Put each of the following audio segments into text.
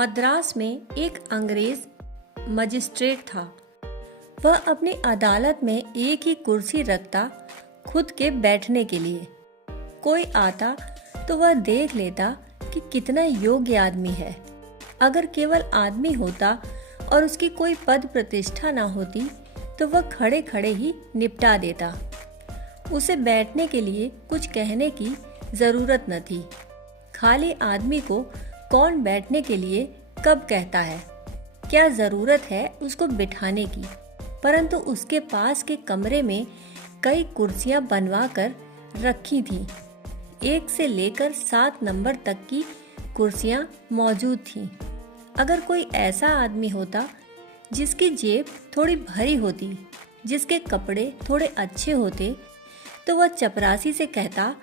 मद्रास में एक अंग्रेज मजिस्ट्रेट था। वह अपनी अदालत में एक ही कुर्सी रखता खुद के बैठने के लिए। कोई आता तो वह देख लेता कि कितना योग्य आदमी है। अगर केवल आदमी होता और उसकी कोई पद प्रतिष्ठा ना होती तो वह खड़े खड़े ही निपटा देता। उसे बैठने के लिए कुछ कहने की जरूरत न थी। खाली आदमी को कौन बैठने के लिए कब कहता है, क्या जरूरत है उसको बिठाने की। परंतु उसके पास के कमरे में कई कुर्सियां बनवा कर रखी थी। 1 से लेकर 7 नंबर तक की कुर्सियां मौजूद थीं। अगर कोई ऐसा आदमी होता जिसकी जेब थोड़ी भरी होती, जिसके कपड़े थोड़े अच्छे होते, तो वह चपरासी से कहता,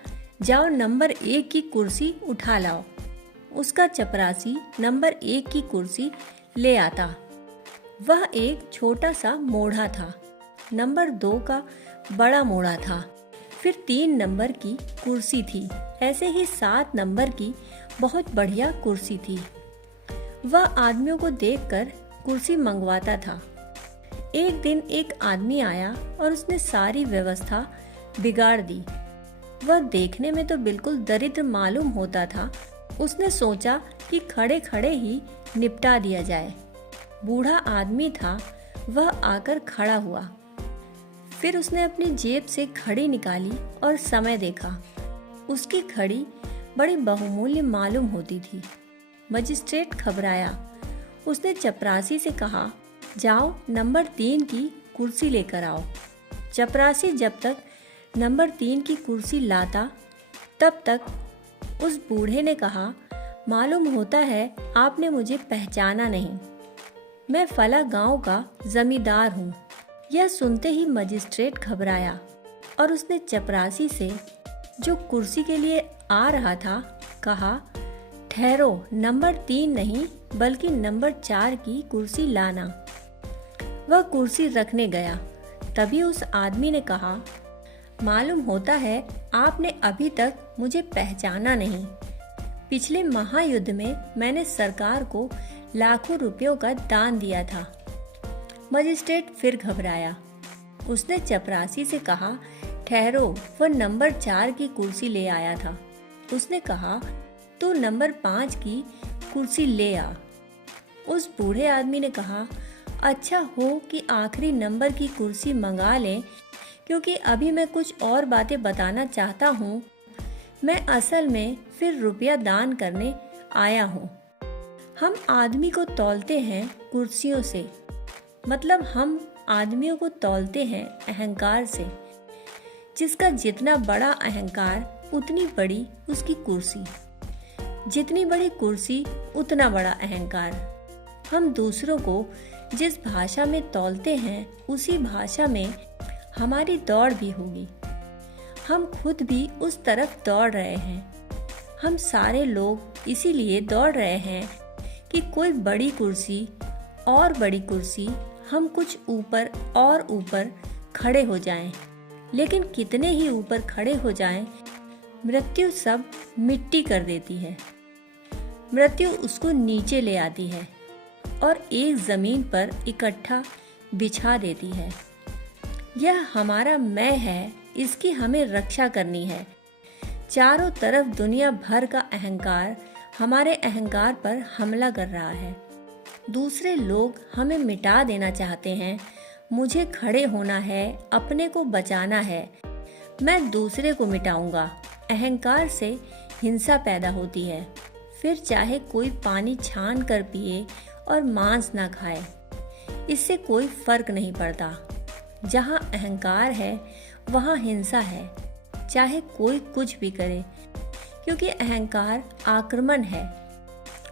जाओ नंबर 1 की कुर्सी उठा लाओ। उसका चपरासी नंबर 1 की कुर्सी ले आता। वह एक छोटा सा मोढ़ा था। नंबर 2 का बड़ा मोढ़ा था। फिर 3 नंबर की कुर्सी थी। ऐसे ही 7 नंबर की बहुत बढ़िया कुर्सी थी। वह आदमियों को देखकर कुर्सी मंगवाता था। एक दिन एक आदमी आया और उसने सारी व्यवस्था बिगाड़ दी। वह देखने में तो बिल्कुल दरिद्र मालूम होता था। उसने सोचा कि खड़े खड़े ही निपटा दिया जाए। बूढ़ा आदमी था, वह आकर खड़ा हुआ। फिर उसने अपनी जेब से घड़ी निकाली और समय देखा। उसकी घड़ी बड़ी बहुमूल्य मालूम होती थी। मजिस्ट्रेट घबराया। उसने चपरासी से कहा, जाओ नंबर 3 की कुर्सी लेकर आओ। चपरासी जब तक नंबर 3 की कुर्सी लाता तब तक उस बूढ़े ने कहा, मालूम होता है आपने मुझे पहचाना नहीं। मैं फला गांव का जमींदार हूँ। यह सुनते ही मजिस्ट्रेट घबराया और उसने चपरासी से, जो कुर्सी के लिए आ रहा था, कहा, ठहरो, नंबर 3 नहीं बल्कि नंबर 4 की कुर्सी लाना। वह कुर्सी रखने गया। तभी उस आदमी ने कहा, मालूम होता है आपने अभी तक मुझे पहचाना नहीं। पिछले महायुद्ध में मैंने सरकार को लाखों रुपयों का दान दिया था। मजिस्ट्रेट फिर घबराया। उसने चपरासी से कहा, ठहरो, वह नंबर 4 की कुर्सी ले आया था। उसने कहा, तू नंबर 5 की कुर्सी ले आ। उस बूढ़े आदमी ने कहा, अच्छा हो कि आखिरी नंबर की कुर्सी मंगा लें, क्योंकि अभी मैं कुछ और बातें बताना चाहता हूँ। मैं असल में फिर रुपया दान करने आया हूँ। हम आदमी को तौलते हैं कुर्सियों से, मतलब हम आदमियों को तौलते हैं अहंकार से। जिसका जितना बड़ा अहंकार उतनी बड़ी उसकी कुर्सी, जितनी बड़ी कुर्सी उतना बड़ा अहंकार। हम दूसरों को जिस भाषा में तौलते हैं उसी भाषा में हमारी दौड़ भी होगी। हम खुद भी उस तरफ दौड़ रहे हैं। हम सारे लोग इसीलिए दौड़ रहे हैं कि कोई बड़ी कुर्सी और बड़ी कुर्सी, हम कुछ ऊपर और ऊपर खड़े हो जाएं। लेकिन कितने ही ऊपर खड़े हो जाएं, मृत्यु सब मिट्टी कर देती है। मृत्यु उसको नीचे ले आती है और एक जमीन पर इकट्ठा बिछा देती है। यह हमारा मैं है, इसकी हमें रक्षा करनी है। चारों तरफ दुनिया भर का अहंकार हमारे अहंकार पर हमला कर रहा है। दूसरे लोग हमें मिटा देना चाहते हैं। मुझे खड़े होना है, अपने को बचाना है। मैं दूसरे को मिटाऊंगा। अहंकार से हिंसा पैदा होती है। फिर चाहे कोई पानी छान कर पिए और मांस ना खाए, इससे कोई फर्क नहीं पड़ता। जहाँ अहंकार है वहाँ हिंसा है, चाहे कोई कुछ भी करे, क्योंकि अहंकार आक्रमण है।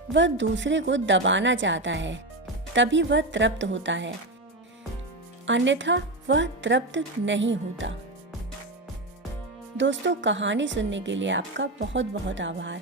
वह दूसरे को दबाना चाहता है, तभी वह तृप्त होता है, अन्यथा वह तृप्त नहीं होता। दोस्तों, कहानी सुनने के लिए आपका बहुत बहुत आभार।